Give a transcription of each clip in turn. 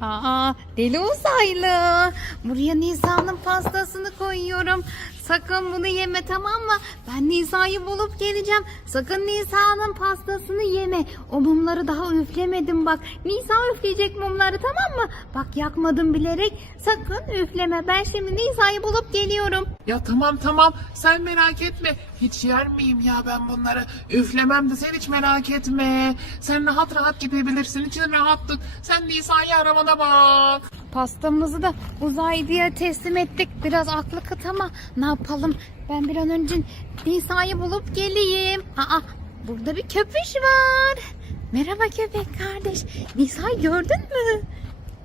Aa, deli uzaylı. Buraya Nisa'nın pastasını koyuyorum. Sakın bunu yeme tamam mı? Ben Nisa'yı bulup geleceğim. Sakın Nisa'nın pastasını yeme. O mumları daha üflemedim bak. Nisa üfleyecek mumları tamam mı? Bak yakmadım bilerek. Sakın üfleme. Ben şimdi Nisa'yı bulup geliyorum. Ya tamam tamam sen merak etme. Hiç yer miyim ya ben bunları? Üflemem de sen hiç merak etme. Sen rahat rahat gidebilirsin. İçin rahatlık. Sen Nisa'yı aramana bak. Pastamızı da uzaylıya teslim ettik. Biraz aklı kıt ama ne yapalım? Ben bir an önce Nisa'yı bulup geleyim. Aa, burada bir köpüş var. Merhaba köpek kardeş. Nisa'yı gördün mü?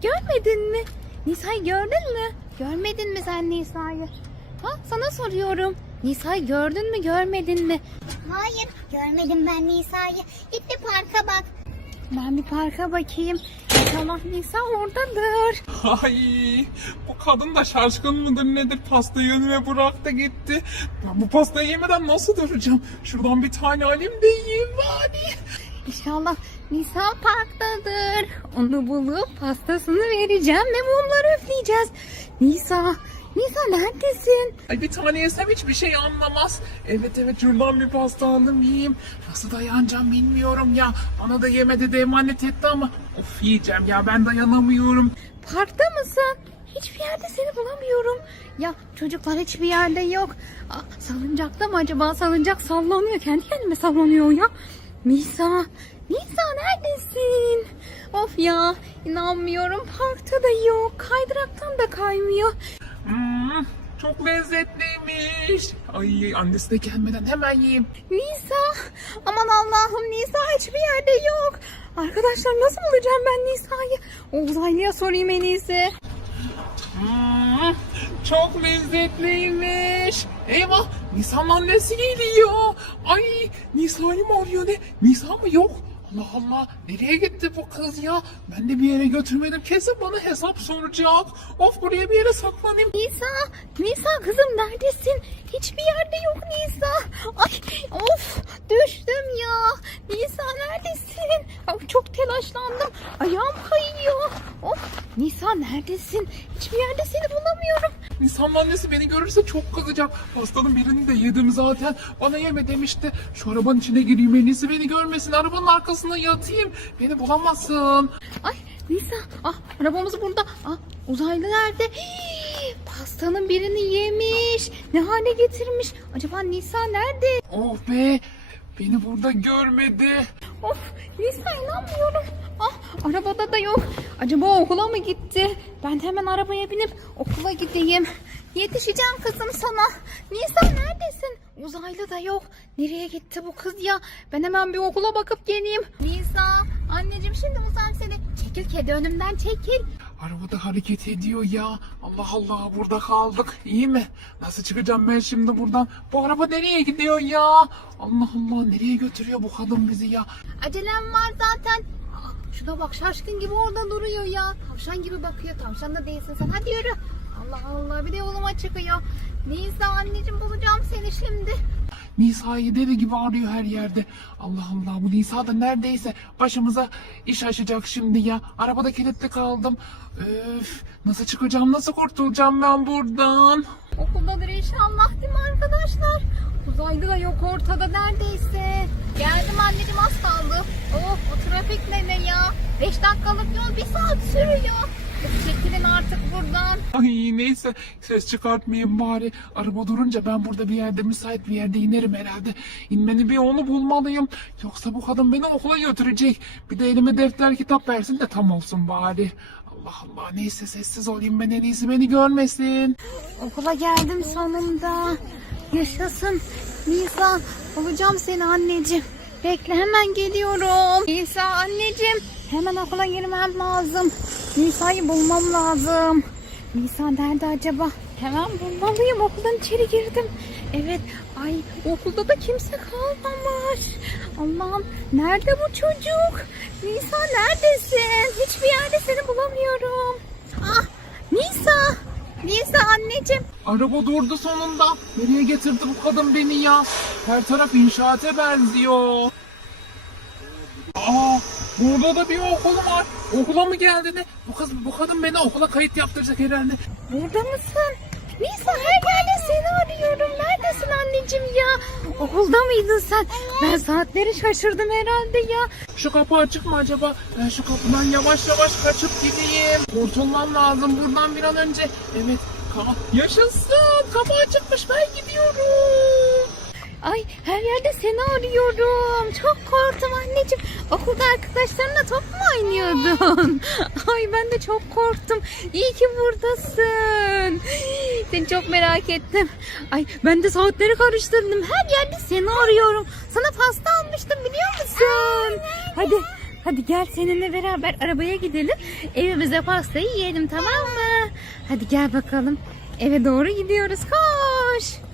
Görmedin mi? Nisa'yı gördün mü? Görmedin mi sen Nisa'yı? Ha, sana soruyorum. Nisa'yı gördün mü görmedin mi? Hayır görmedim ben Nisa'yı. Git bir parka bak. Ben bir parka bakayım. İnşallah Nisa oradadır. Ay bu kadın da şaşkın mıdır nedir? Pastayı önüme bıraktı gitti. Ben bu pastayı yemeden nasıl duracağım? Şuradan bir tane alayım da yiyeyim bari. İnşallah Nisa parktadır. Onu bulup pastasını vereceğim ve mumları üfleyeceğiz. Nisa, Nisa neredesin? Ay bir tane yesem hiçbir şey anlamaz. Evet evet şuradan bir pasta alayım yiyeyim. Nasıl dayanacağım bilmiyorum ya. Bana da yemedi de emanet etti ama. Of yiyeceğim ya ben dayanamıyorum. Parkta mısın? Hiçbir yerde seni bulamıyorum. Ya çocuklar hiçbir yerde yok. Aa, salıncakta mı acaba? Salıncak sallanıyor. Kendi kendime sallanıyor ya. Nisa, Nisa neredesin? Of ya inanmıyorum. Parkta da yok. Kaydıraktan da kaymıyor. Hmm, çok lezzetliymiş. Ay annesi de gelmeden hemen yiyeyim. Nisa! Aman Allah'ım Nisa hiçbir yerde yok. Arkadaşlar nasıl bulacağım ben Nisa'yı? Uzaylıya sorayım en iyisi. Hmm, çok lezzetliymiş. Eyvah Nisa'nın annesi geliyor. Ay Nisa'yı mı arıyor ne? Nisa mı yok? Allah Allah nereye gitti bu kız ya? Ben de bir yere götürmedim. Kesin bana hesap soracak. Of buraya bir yere saklanayım. Nisa! Nisa kızım neredesin? Hiçbir yerde yok Nisa. Ay of düştüm ya. Nisa neredesin? Ay, çok telaşlandım. Ayağım kayıyor. Of Nisa neredesin? Hiçbir yerde seni bulamıyorum. Nisa'nın annesi beni görürse çok kızacak. Pastanın birini de yedim zaten. Bana yeme demişti. Şu arabanın içine gireyim en iyisi beni görmesin. Arabanın arkasına yatayım. Beni bulamazsın. Ay Nisa ah arabamız burada. Ah uzaylı nerede? Hii, pastanın birini yemiş. Ne hale getirmiş? Acaba Nisa nerede? Oh be. Beni burada görmedi. Of Nisa inanmıyorum. Ah arabada da yok. Acaba okula mı gitti? Ben de hemen arabaya binip okula gideyim. Yetişeceğim kızım sana. Nisa neredesin? Uzaylı da yok. Nereye gitti bu kız ya? Ben hemen bir okula bakıp geleyim. Nisa anneciğim şimdi uzam seni. Çekil kedi önümden çekil. Arabada hareket ediyor ya. Allah Allah burada kaldık. İyi mi? Nasıl çıkacağım ben şimdi buradan? Bu araba nereye gidiyor ya? Allah Allah nereye götürüyor bu kadın bizi ya? Acelem var zaten. Aa, Şuna bak şaşkın gibi orada duruyor ya. Tavşan gibi bakıyor. Tavşan da değilsin sen. Hadi yürü. Allah Allah bir de yoluma çıkıyor. Neyse anneciğim bulacağım seni şimdi. Nisa'yı deli gibi arıyor her yerde. Allah Allah bu Nisa da neredeyse başımıza iş açacak şimdi ya. Arabada kilitli kaldım. Öf, nasıl çıkacağım nasıl kurtulacağım ben buradan? Okuldadır inşallah değil mi arkadaşlar? Uzaylı da yok ortada neredeyse. Geldim anneciğim az kaldı. Oh o trafik ne ya? 5 dakikalık yol bir saat sürüyor. Çekilin artık buradan. Ay neyse ses çıkartmayayım bari. Araba durunca ben burada bir yerde müsait bir yerde inerim herhalde. İnmenin bir yolunu bulmalıyım. Yoksa bu kadın beni okula götürecek. Bir de elime defter kitap versin de tam olsun bari. Allah Allah neyse sessiz olayım ben en iyisi beni görmesin. Okula geldim sonunda. Yaşasın. Nisa bulacağım seni anneciğim. Bekle hemen geliyorum. Nisa anneciğim hemen okula girmem lazım. Nisa'yı bulmam lazım. Nisa nerede acaba? Hemen bulmalıyım. Okuldan içeri girdim. Evet. Ay okulda da kimse kalmamış. Allah'ım nerede bu çocuk? Nisa neredesin? Hiçbir yerde seni bulamıyorum. Ah Nisa. Nisa anneciğim. Araba durdu sonunda. Nereye getirdi bu kadın beni ya? Her taraf inşaata benziyor. Burada da bir okul var. Okula mı geldi ne? Bu kız bu kadın beni okula kayıt yaptıracak herhalde. Burada mısın? Nisa her yerde seni arıyorum. Neredesin anneciğim ya? Okulda mıydın sen? Ben saatleri şaşırdım herhalde ya. Şu kapı açık mı acaba? Ben şu kapıdan yavaş yavaş kaçıp gideyim. Kurtulmam lazım buradan bir an önce. Evet. Ka- Yaşasın. Kapı açıkmış ben gidiyorum. Ay her yerde seni arıyorum. Çok korktum anneciğim. Okulda arkadaşlarınla top mu oynuyordun? Ay ben de çok korktum. İyi ki buradasın. Seni çok merak ettim. Ay ben de saatleri karıştırdım. Her yerde seni arıyorum. Sana pasta almıştım biliyor musun? Hadi Hadi gel seninle beraber arabaya gidelim. Evimize pastayı yiyelim tamam mı? Hadi gel bakalım. Eve doğru gidiyoruz. Koş.